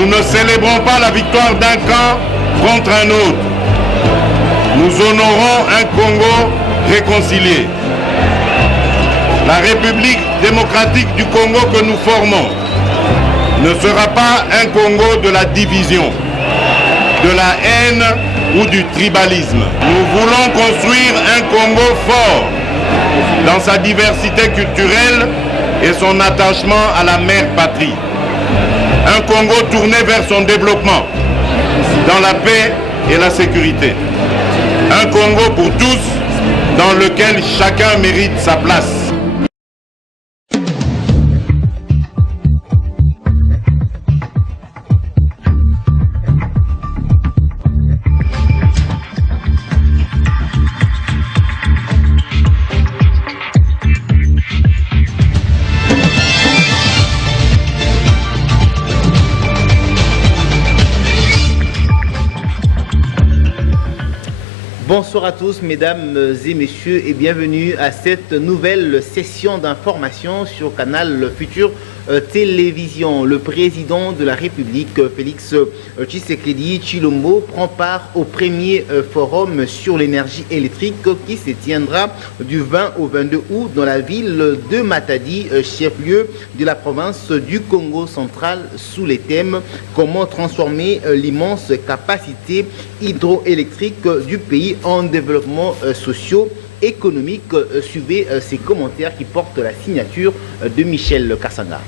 Nous ne célébrons pas la victoire d'un camp contre un autre. Nous honorons un Congo réconcilié. La République démocratique du Congo que nous formons ne sera pas un Congo de la division, de la haine ou du tribalisme. Nous voulons construire un Congo fort dans sa diversité culturelle et son attachement à la mère patrie. Un Congo tourné vers son développement, dans la paix et la sécurité. Un Congo pour tous, dans lequel chacun mérite sa place. Bonsoir à tous, mesdames et messieurs, et bienvenue à cette nouvelle session d'information sur Canal Futur Télévision. Le président de la République, Félix Tshisekedi Tshilombo, prend part au premier forum sur l'énergie électrique qui se tiendra du 20 au 22 août dans la ville de Matadi, chef-lieu de la province du Congo central, sous les thèmes « Comment transformer l'immense capacité hydroélectrique du pays en développement socio-économique ». Suivez ces commentaires qui portent la signature de Michel Kassanga.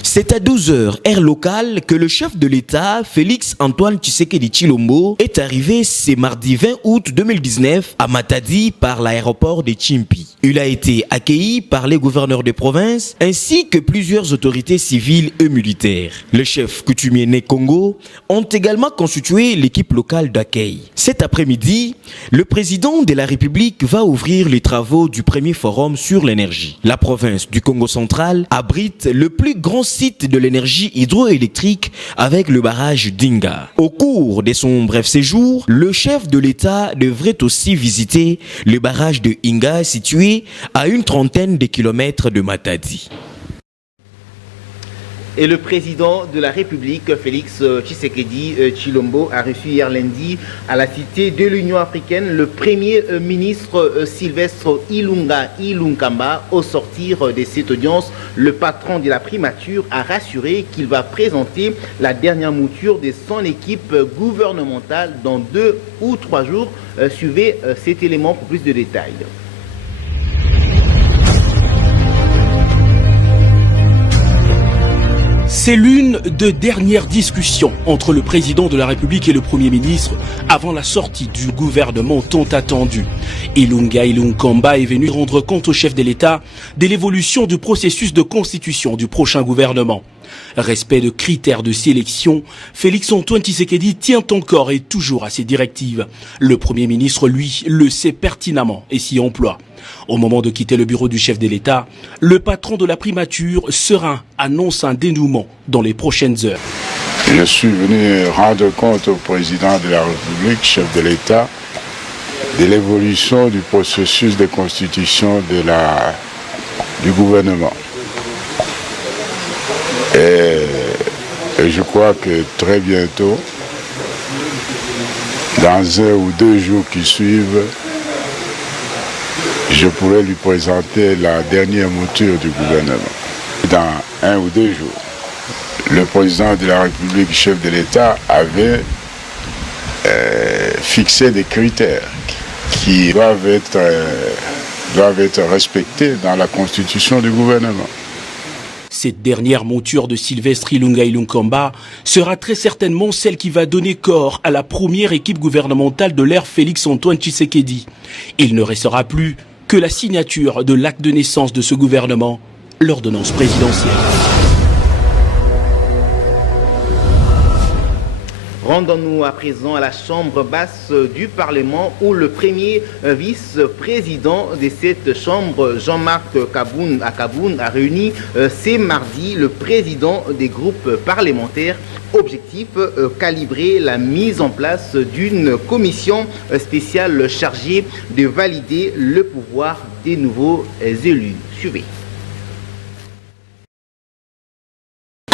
C'est à 12h, heure locale, que le chef de l'État, Félix Antoine Tshisekedi Tshilombo, est arrivé ce mardi 20 août 2019 à Matadi par l'aéroport de Tchimpi. Il a été accueilli par les gouverneurs de province ainsi que plusieurs autorités civiles et militaires. Les chefs coutumiers nés Congo ont également constitué l'équipe locale d'accueil. Cet après-midi, le président de la République va ouvrir les travaux du premier forum sur l'énergie. La province du Congo central abrite le plus grand site de l'énergie hydroélectrique avec le barrage d'Inga. Au cours de son bref séjour, le chef de l'État devrait aussi visiter le barrage de Inga situé à une trentaine de kilomètres de Matadi. Et le président de la République, Félix Tshisekedi Tshilombo, a reçu hier lundi à la Cité de l'Union africaine le premier ministre Sylvestre Ilunga Ilunkamba. Au sortir de cette audience, le patron de la primature a rassuré qu'il va présenter la dernière mouture de son équipe gouvernementale dans 2 ou 3 jours. Suivez cet élément pour plus de détails. C'est l'une des dernières discussions entre le président de la République et le Premier ministre avant la sortie du gouvernement tant attendu. Ilunga Ilunkamba est venu rendre compte au chef de l'État de l'évolution du processus de constitution du prochain gouvernement. Respect de critères de sélection, Félix Antoine Tshisekedi tient encore et toujours à ses directives. Le Premier ministre, lui, le sait pertinemment et s'y emploie. Au moment de quitter le bureau du chef de l'État, le patron de la primature, serein, annonce un dénouement dans les prochaines heures. Je suis venu rendre compte au président de la République, chef de l'État, de l'évolution du processus de constitution du gouvernement. Et je crois que très bientôt, dans 1 ou 2 jours qui suivent, je pourrai lui présenter la dernière mouture du gouvernement. Dans 1 ou 2 jours, le président de la République, chef de l'État, avait fixé des critères qui doivent être respectés dans la constitution du gouvernement. Cette dernière monture de Sylvestre Ilunga Ilunkamba sera très certainement celle qui va donner corps à la première équipe gouvernementale de l'ère Félix Antoine Tshisekedi. Il ne restera plus que la signature de l'acte de naissance de ce gouvernement, l'ordonnance présidentielle. Rendons-nous à présent à la chambre basse du Parlement où le premier vice-président de cette chambre, Jean-Marc Kaboun, a réuni ce mardi le président des groupes parlementaires. Objectif, calibrer la mise en place d'une commission spéciale chargée de valider le pouvoir des nouveaux élus. Suivez.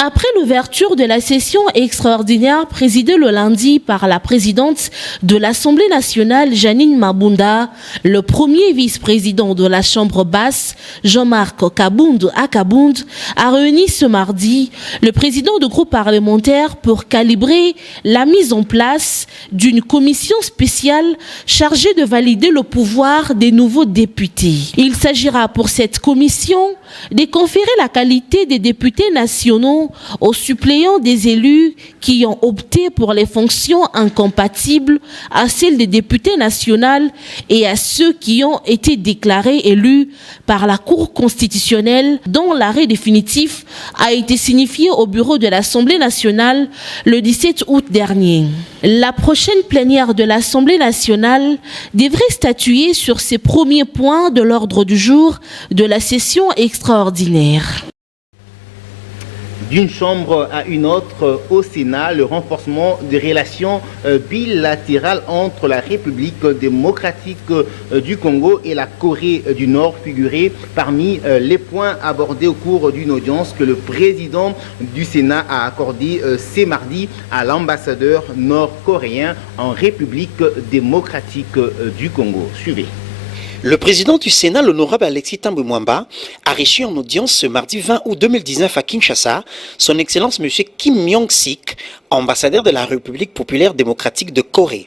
Après l'ouverture de la session extraordinaire présidée le lundi par la présidente de l'Assemblée nationale, Janine Mabunda, le premier vice-président de la Chambre basse, Jean-Marc Kabound Akabound, a réuni ce mardi le président du groupe parlementaire pour calibrer la mise en place d'une commission spéciale chargée de valider le pouvoir des nouveaux députés. Il s'agira pour cette commission de conférer la qualité des députés nationaux aux suppléants des élus qui ont opté pour les fonctions incompatibles à celles des députés nationaux et à ceux qui ont été déclarés élus par la Cour constitutionnelle dont l'arrêt définitif a été signifié au bureau de l'Assemblée nationale le 17 août dernier. La prochaine plénière de l'Assemblée nationale devrait statuer sur ces premiers points de l'ordre du jour de la session extraordinaire. D'une chambre à une autre au Sénat, le renforcement des relations bilatérales entre la République démocratique du Congo et la Corée du Nord figurait parmi les points abordés au cours d'une audience que le président du Sénat a accordée ce mardi à l'ambassadeur nord-coréen en République démocratique du Congo. Suivez. Le président du Sénat, l'honorable Alexis Thambwe Mwamba, a reçu en audience ce mardi 20 août 2019 à Kinshasa son Excellence M. Kim Myong-sik, ambassadeur de la République populaire démocratique de Corée.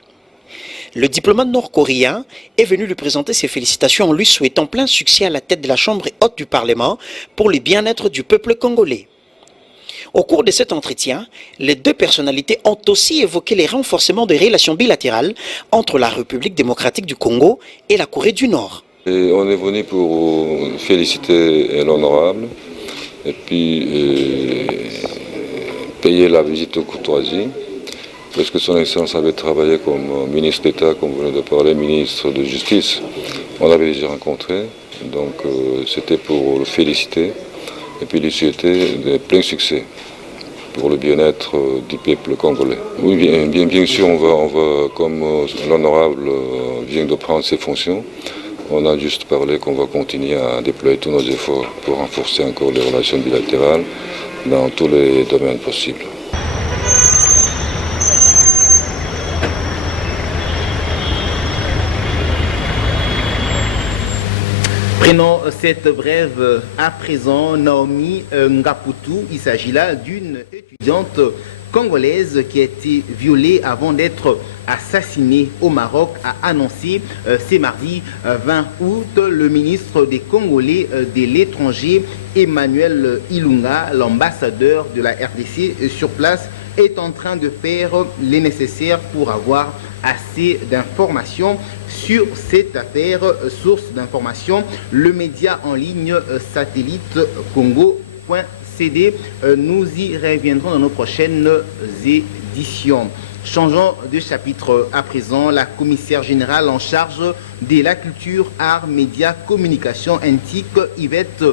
Le diplomate nord-coréen est venu lui présenter ses félicitations en lui souhaitant plein succès à la tête de la Chambre haute du Parlement pour le bien-être du peuple congolais. Au cours de cet entretien, les deux personnalités ont aussi évoqué les renforcements des relations bilatérales entre la République démocratique du Congo et la Corée du Nord. Et on est venu pour féliciter l'honorable et puis payer la visite aux courtoisies, parce que son Excellence avait travaillé comme ministre d'État, comme vous venez de parler, ministre de Justice. On l'avait déjà rencontré, donc c'était pour le féliciter et puis lui souhaiter de plein succès pour le bien-être du peuple congolais. Oui, bien sûr, on va comme l'honorable vient de prendre ses fonctions, on a juste parlé qu'on va continuer à déployer tous nos efforts pour renforcer encore les relations bilatérales dans tous les domaines possibles. Prenons cette brève à présent. Naomi Ngaputu, il s'agit là d'une étudiante congolaise qui a été violée avant d'être assassinée au Maroc, a annoncé ce mardi 20 août le ministre des Congolais de l'étranger Emmanuel Ilunga, l'ambassadeur de la RDC sur place, est en train de faire les nécessaires pour avoir assez d'informations sur cette affaire. Source d'information, le média en ligne satellite congo.cd. Nous y reviendrons dans nos prochaines éditions. Changeons de chapitre à présent. La commissaire générale en charge de la culture, arts, médias, communication, antique, Yvette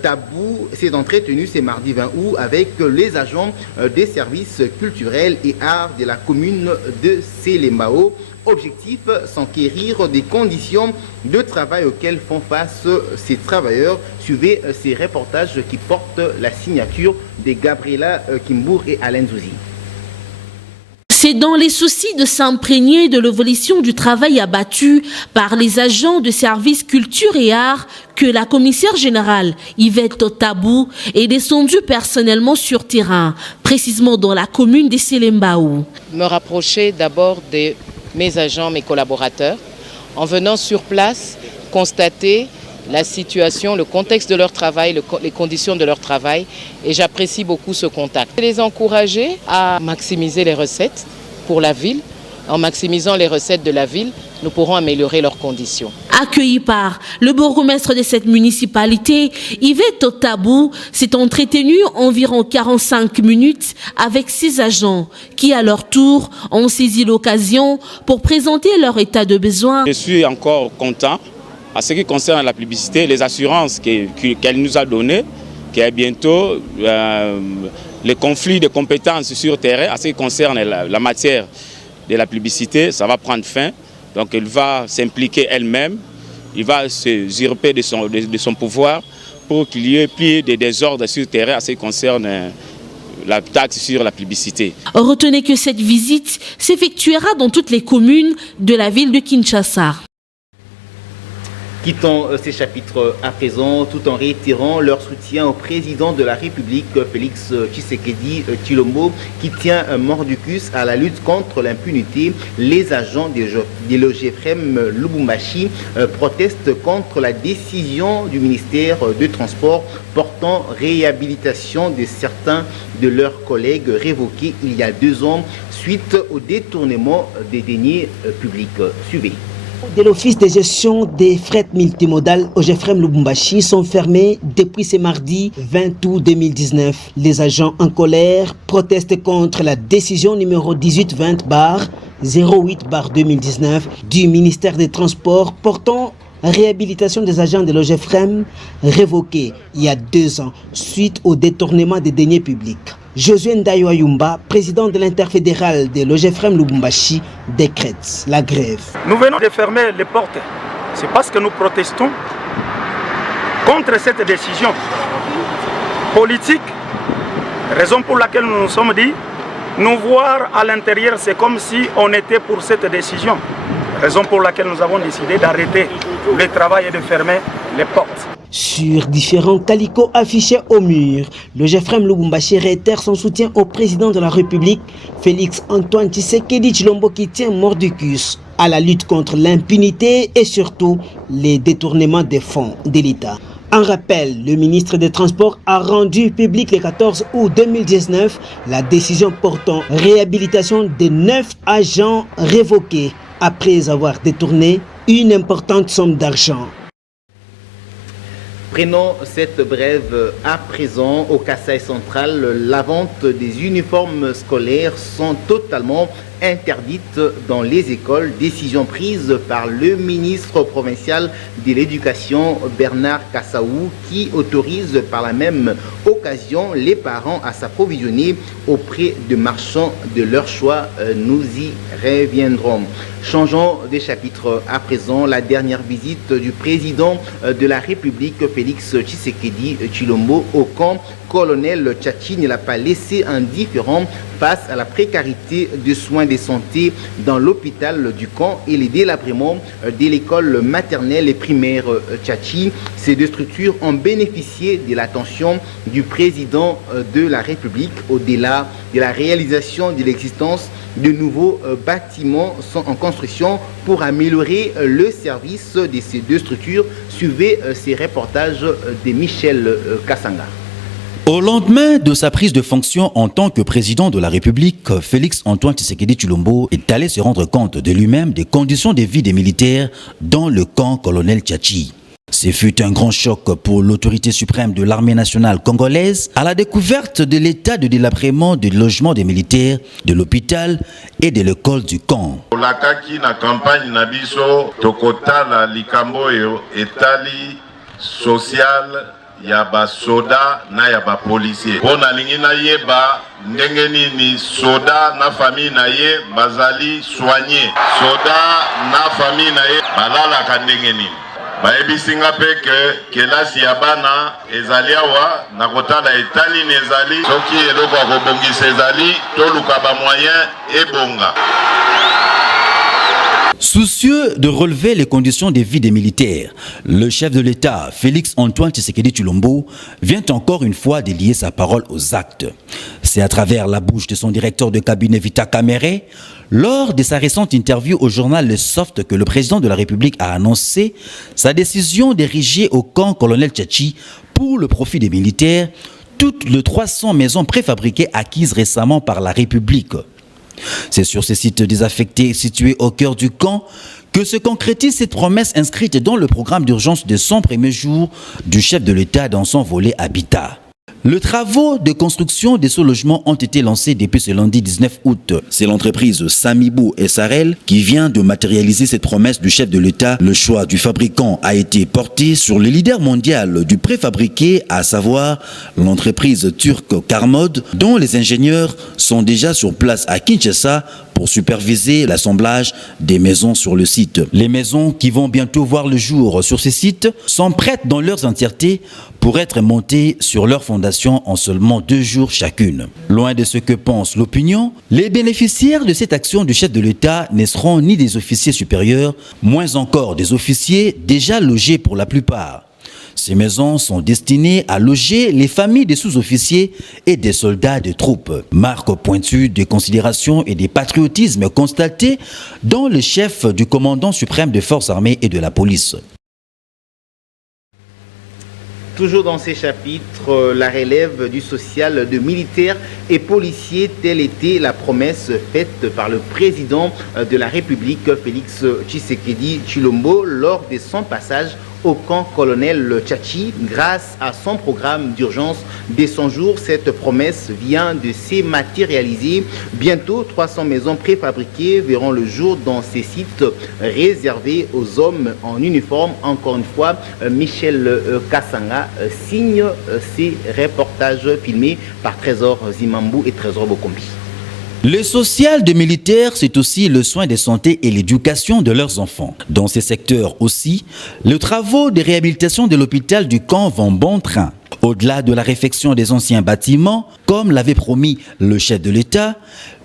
Tabou, s'est entretenue ce mardi 20 août avec les agents des services culturels et arts de la commune de Selembao. Objectif, s'enquérir des conditions de travail auxquelles font face ces travailleurs. Suivez ces reportages qui portent la signature de Gabriela Kimbour et Alain Zouzi. C'est dans les soucis de s'imprégner de l'évolution du travail abattu par les agents de services culture et arts que la commissaire générale Yvette Tabou est descendue personnellement sur terrain, précisément dans la commune de Selembao. Me rapprocher d'abord de mes agents, mes collaborateurs, en venant sur place, constater la situation, le contexte de leur travail, les conditions de leur travail, et j'apprécie beaucoup ce contact. Les encourager à maximiser les recettes pour la ville. En maximisant les recettes de la ville, nous pourrons améliorer leurs conditions. Accueilli par le bourgmestre de cette municipalité, Yvette Tabou s'est entretenu environ 45 minutes avec ses agents qui, à leur tour, ont saisi l'occasion pour présenter leur état de besoin. Je suis encore content à ce qui concerne la publicité, les assurances qu'elle nous a données, qu'il y a bientôt les conflits de compétences sur terrain, à ce qui concerne la matière de la publicité, ça va prendre fin. Donc elle va s'impliquer elle-même, il va se usurper de son pouvoir pour qu'il y ait plus de désordre sur terrain à ce qui concerne la taxe sur la publicité. Retenez que cette visite s'effectuera dans toutes les communes de la ville de Kinshasa. Quittons ces chapitres à présent, tout en réitérant leur soutien au président de la République, Félix Tshisekedi Tshilombo, qui tient mordicus à la lutte contre l'impunité. Les agents de l'OGFREM Lubumbashi protestent contre la décision du ministère des Transports portant réhabilitation de certains de leurs collègues révoqués il y a 2 ans suite au détournement des deniers publics. Suivez. De l'Office de gestion des fret multimodales OGFREM Lubumbashi sont fermés depuis ce mardi 20 août 2019. Les agents en colère protestent contre la décision numéro 1820/08/2019 du ministère des Transports portant réhabilitation des agents de l'OGFREM révoqués il y a 2 ans suite au détournement des deniers publics. Josué Ndayo Ayumba, président de l'interfédéral de l'OGFREM Lubumbashi, décrète la grève. Nous venons de fermer les portes. C'est parce que nous protestons contre cette décision politique, raison pour laquelle nous nous sommes dit, nous voir à l'intérieur, c'est comme si on était pour cette décision. Raison pour laquelle nous avons décidé d'arrêter le travail et de fermer les portes. Sur différents calicots affichés au mur, le l'OGFREM Lubumbashi réitère son soutien au président de la République, Félix Antoine Tshisekedi Tshilombo, qui tient mordicus à la lutte contre l'impunité et surtout les détournements des fonds de l'État. En rappel, le ministre des Transports a rendu public le 14 août 2019 la décision portant réhabilitation de 9 agents révoqués après avoir détourné une importante somme d'argent. Prenons cette brève à présent. Au Kasaï central, la vente des uniformes scolaires sont totalement interdites dans les écoles. Décision prise par le ministre provincial de l'Éducation, Bernard Kassaou, qui autorise par la même occasion les parents à s'approvisionner auprès de marchands de leur choix. Nous y reviendrons. Changeons de chapitre à présent. La dernière visite du président de la République, Félix Tshisekedi Tshilombo, au camp colonel Tchatchi ne l'a pas laissé indifférent face à la précarité des soins de santé dans l'hôpital du camp et les délabrements de l'école maternelle et primaire Tchatchi. Ces 2 structures ont bénéficié de l'attention du président de la République. Au-delà de la réalisation de l'existence de nouveaux bâtiments sont en construction pour améliorer le service de ces 2 structures. Suivez ces reportages de Michel Kassanga. Au lendemain de sa prise de fonction en tant que président de la République, Félix Antoine Tshisekedi Tshilombo est allé se rendre compte de lui-même des conditions de vie des militaires dans le camp colonel Tchatchi. Ce fut un grand choc pour l'autorité suprême de l'armée nationale congolaise à la découverte de l'état de délabrement du logement des militaires, de l'hôpital et de l'école du camp. Olakaki na campagne na biso tokotala likambo etali social ya ba soda na ya ba policier. Pona lingi na yeba ndenge nini soda na famille na ye bazali soigné. Soda na famille na ye balala ka ndenge nini. Bayebisinga pe kelasi ya bana ezali awa na kotala etali ezali soki eloko akobongisa ezali toluka ba moyen ebonga. Soucieux de relever les conditions de vie des militaires, le chef de l'État, Félix Antoine Tshisekedi Tshilombo, vient encore une fois de lier sa parole aux actes. C'est à travers la bouche de son directeur de cabinet Vita Kamere, lors de sa récente interview au journal Le Soft, que le président de la République a annoncé sa décision d'ériger au camp colonel Tchatchi pour le profit des militaires toutes les 300 maisons préfabriquées acquises récemment par la République. C'est sur ces sites désaffectés situés au cœur du camp que se concrétise cette promesse inscrite dans le programme d'urgence de 100 premiers jours du chef de l'État dans son volet Habitat. Les travaux de construction de ce logement ont été lancés depuis ce lundi 19 août. C'est l'entreprise Samibou SRL qui vient de matérialiser cette promesse du chef de l'État. Le choix du fabricant a été porté sur le leader mondial du préfabriqué, à savoir l'entreprise turque Carmod, dont les ingénieurs sont déjà sur place à Kinshasa pour superviser l'assemblage des maisons sur le site. Les maisons qui vont bientôt voir le jour sur ces sites sont prêtes dans leur entièreté pour être montées sur leur fondation formation en seulement 2 jours chacune. Loin de ce que pense l'opinion, les bénéficiaires de cette action du chef de l'État ne seront ni des officiers supérieurs, moins encore des officiers déjà logés pour la plupart. Ces maisons sont destinées à loger les familles des sous-officiers et des soldats de troupes. Marque pointue des considérations et des patriotismes constatés dans le chef du commandant suprême des forces armées et de la police. Toujours dans ces chapitres, la relève du social de militaires et policiers, telle était la promesse faite par le président de la République, Félix Tshisekedi Tshilombo, lors de son passage au camp colonel Tchachi. Grâce à son programme d'urgence des 100 jours, cette promesse vient de se matérialiser. Bientôt, 300 maisons préfabriquées verront le jour dans ces sites réservés aux hommes en uniforme. Encore une fois, Michel Kassanga signe ces reportages filmés par Trésor Zimambou et Trésor Bokombi. Le social des militaires, c'est aussi le soin de santé et l'éducation de leurs enfants. Dans ces secteurs aussi, les travaux de réhabilitation de l'hôpital du camp vont bon train. Au-delà de la réfection des anciens bâtiments, comme l'avait promis le chef de l'État,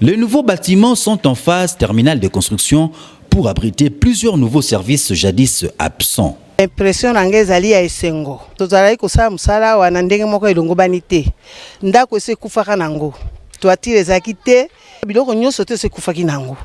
les nouveaux bâtiments sont en phase terminale de construction pour abriter plusieurs nouveaux services jadis absents. Impression ngezali ya esengo. Tozalaki kosala musala wana ndenge moko elongobani te. Ndako ese kufaka nango. Toatire ezaki te. Biloko nyonso te se kufaki nango.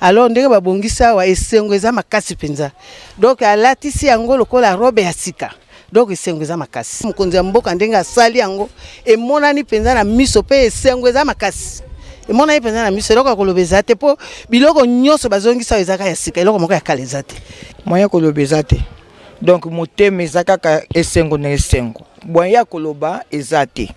Alors ndenge babongisa wa esengo eza makasi penza. Donc alatisi yango lokola robe ya sika. Donc esengo eza makasi. Mokonzi ya mboka ndenge asali yango emonani penza na miso pe esengo eza makasi. Emonani penza na miso eloko kolobeza te po biloko nyonso bazongisa ezaka ya sika eloko moko ya kaleza te. Moya kolobeza te. Donc motema eza kaka esengo na esengo. Boya koloba eza te.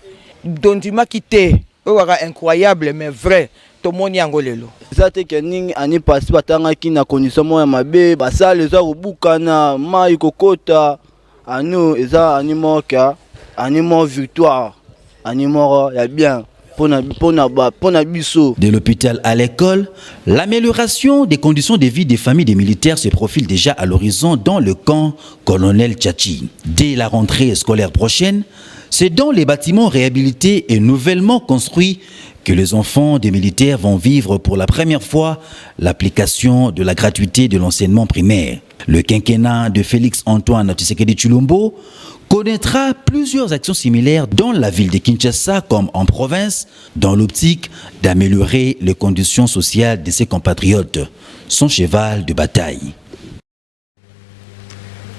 Dondima kite oyo incroyable mais vrai. Tomoni yango lelo. Zate kening ani pasi batanga ki na condition moya mabe basala eza obukana mai kokota anu eza animoka animo victoire animo ya bien pona biso. De l'hôpital à l'école, l'amélioration des conditions de vie des familles des militaires se profile déjà à l'horizon dans le camp colonel Tchachi. Dès la rentrée scolaire prochaine, c'est dans les bâtiments réhabilités et nouvellement construits que les enfants des militaires vont vivre pour la première fois l'application de la gratuité de l'enseignement primaire. Le quinquennat de Félix Antoine Tshisekedi Tshilombo connaîtra plusieurs actions similaires dans la ville de Kinshasa comme en province, dans l'optique d'améliorer les conditions sociales de ses compatriotes, son cheval de bataille.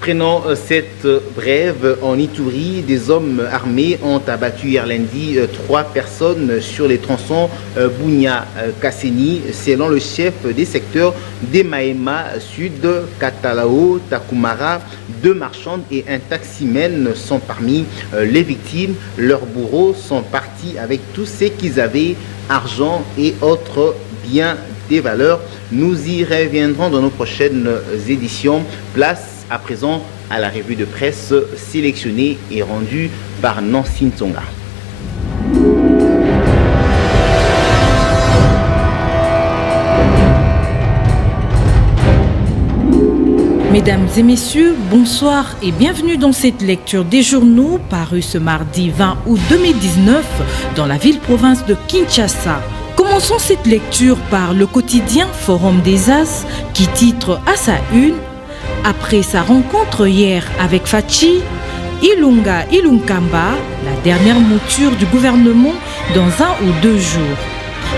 Prenons cette brève. En Ituri, des hommes armés ont abattu hier lundi 3 personnes sur les tronçons Bunia-Kasseni. Selon le chef des secteurs d'Emaema Sud, Katalao, Takumara, 2 marchandes et un taximène sont parmi les victimes. Leurs bourreaux sont partis avec tout ce qu'ils avaient, argent et autres biens des valeurs. Nous y reviendrons dans nos prochaines éditions. Place à présent à la revue de presse sélectionnée et rendue par Nancy Ntsonga. Mesdames et messieurs, bonsoir et bienvenue dans cette lecture des journaux parue ce mardi 20 août 2019 dans la ville-province de Kinshasa. Commençons cette lecture par le quotidien Forum des As qui titre à sa une: après sa rencontre hier avec Fachi, Ilunga Ilunkamba, la dernière mouture du gouvernement dans 1 ou 2 jours.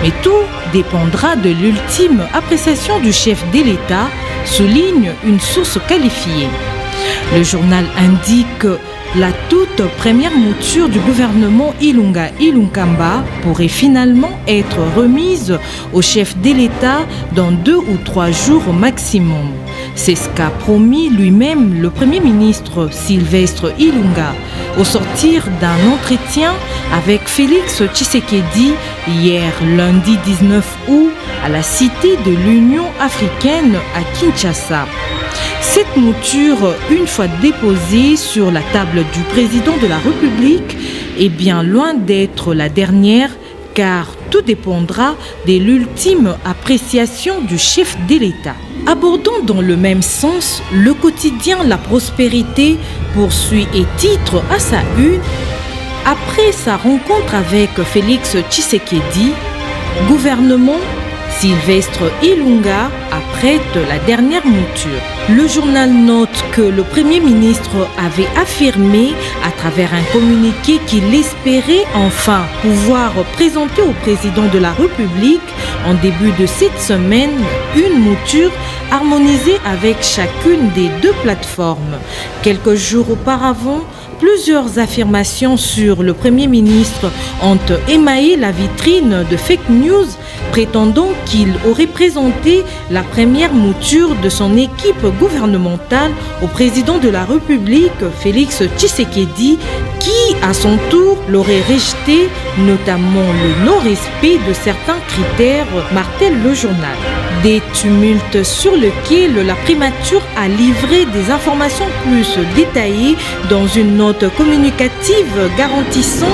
Mais tout dépendra de l'ultime appréciation du chef de l'État, souligne une source qualifiée. Le journal indique la toute première mouture du gouvernement Ilunga Ilunkamba pourrait finalement être remise au chef de l'État dans 2 ou 3 jours au maximum. C'est ce qu'a promis lui-même le Premier ministre Sylvestre Ilunga au sortir d'un entretien avec Félix Tshisekedi hier lundi 19 août à la Cité de l'Union africaine à Kinshasa. Cette mouture, une fois déposée sur la table du président de la République, est bien loin d'être la dernière, car tout dépendra de l'ultime appréciation du chef de l'État. Abordant dans le même sens, le quotidien La Prospérité poursuit et titre à sa une: Après sa rencontre avec Félix Tshisekedi, gouvernement, Sylvestre Ilunga apprête la dernière mouture. Le journal note que le Premier ministre avait affirmé à travers un communiqué qu'il espérait enfin pouvoir présenter au président de la République en début de cette semaine une mouture harmonisée avec chacune des deux plateformes. Quelques jours auparavant, plusieurs affirmations sur le Premier ministre ont émaillé la vitrine de fake news prétendant qu'il aurait présenté la première mouture de son équipe gouvernementale au président de la République, Félix Tshisekedi, qui, à son tour, l'aurait rejeté, notamment le non-respect de certains critères, martèle le journal. Des tumultes sur lesquels la primature a livré des informations plus détaillées dans une note communicative garantissant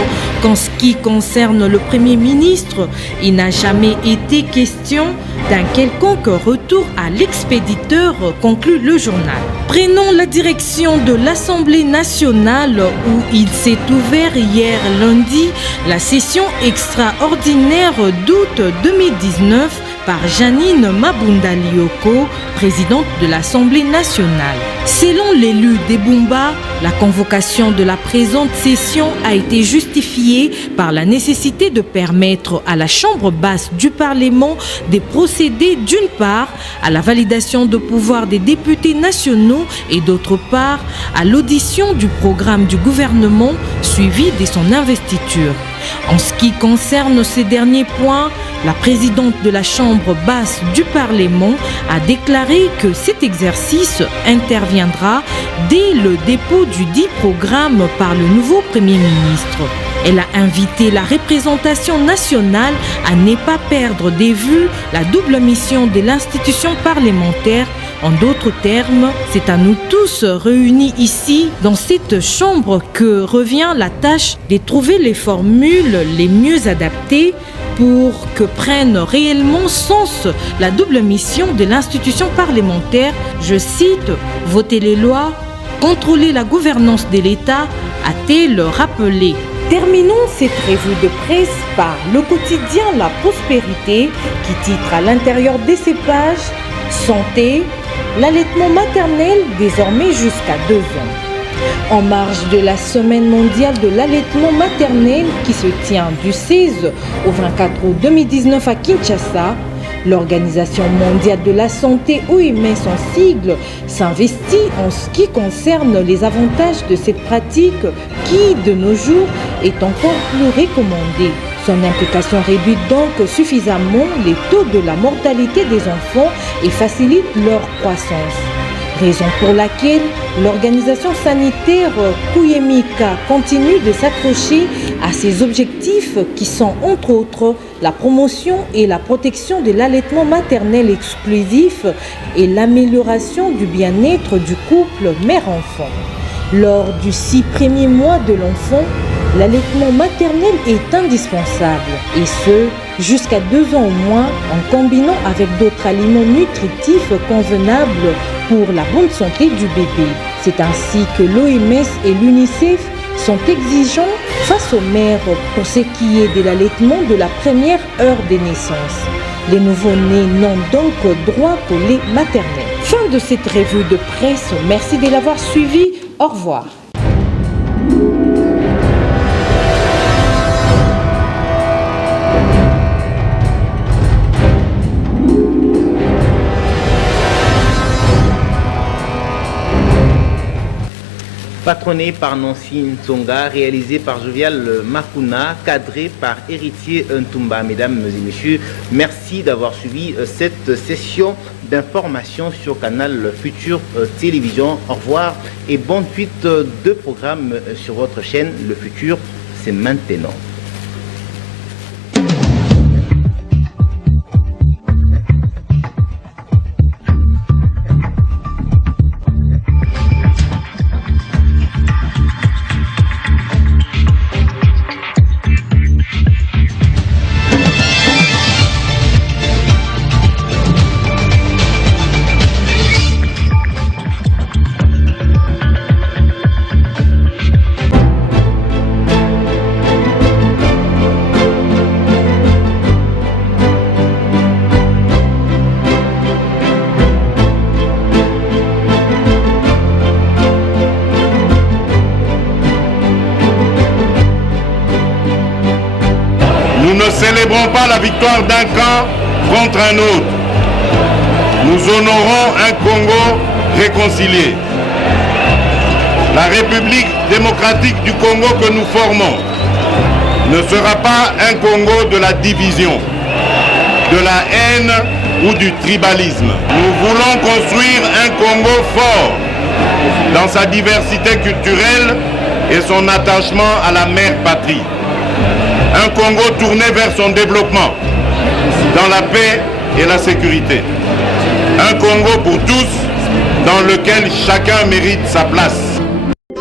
qu'en ce qui concerne le Premier ministre, il n'a jamais été question d'un quelconque retour à l'expéditeur, conclut le journal. Prenons la direction de l'Assemblée nationale où il s'est ouvert hier lundi la session extraordinaire d'août 2019 par Janine Mabunda Lioko, présidente de l'Assemblée nationale. Selon l'élu d'Ebumba, la convocation de la présente session a été justifiée par la nécessité de permettre à la Chambre basse du Parlement de procéder d'une part à la validation de pouvoirs des députés nationaux et d'autre part à l'audition du programme du gouvernement suivi de son investiture. En ce qui concerne ces derniers points, la présidente de la Chambre basse du Parlement a déclaré que cet exercice interviendra dès le dépôt du dit programme par le nouveau Premier ministre. Elle a invité la représentation nationale à ne pas perdre de vue la double mission de l'institution parlementaire. En d'autres termes, c'est à nous tous réunis ici, dans cette chambre, que revient la tâche de trouver les formules les mieux adaptées pour que prenne réellement sens la double mission de l'institution parlementaire. Je cite, voter les lois, contrôler la gouvernance de l'État, a-t-elle rappelé. Terminons cette revue de presse par le quotidien La Prospérité qui titre à l'intérieur de ses pages « Santé, l'allaitement maternel désormais jusqu'à 2 ans ». En marge de la semaine mondiale de l'allaitement maternel qui se tient du 16 au 24 août 2019 à Kinshasa, l'Organisation mondiale de la santé, OMS en sigle, s'investit en ce qui concerne les avantages de cette pratique qui, de nos jours, est encore plus recommandée. Son implication réduit donc suffisamment les taux de la mortalité des enfants et facilite leur croissance. Raison pour laquelle l'organisation sanitaire Kuyemika continue de s'accrocher à ses objectifs qui sont entre autres la promotion et la protection de l'allaitement maternel exclusif et l'amélioration du bien-être du couple mère-enfant. Lors du 6 premiers mois de l'enfant, l'allaitement maternel est indispensable et ce, jusqu'à 2 ans au moins, en combinant avec d'autres aliments nutritifs convenables pour la bonne santé du bébé. C'est ainsi que l'OMS et l'UNICEF sont exigeants face aux mères pour ce qui est de l'allaitement de la première heure de naissance. Les nouveau-nés n'ont donc droit qu'au lait maternel. Fin de cette revue de presse. Merci de l'avoir suivi. Au revoir. Patronné par Nancy Ntsonga, réalisé par Jovial Makuna, cadré par Héritier Ntumba. Mesdames et messieurs, merci d'avoir suivi cette session d'information sur Canal Futur Télévision. Au revoir et bonne suite de programmes sur votre chaîne. Le futur, c'est maintenant. ne célébrons pas la victoire d'un camp contre un autre. Nous honorons un Congo réconcilié. La République démocratique du Congo que nous formons ne sera pas un Congo de la division, de la haine ou du tribalisme. Nous voulons construire un Congo fort dans sa diversité culturelle et son attachement à la mère patrie. Un Congo tourné vers son développement, dans la paix et la sécurité. Un Congo pour tous, dans lequel chacun mérite sa place.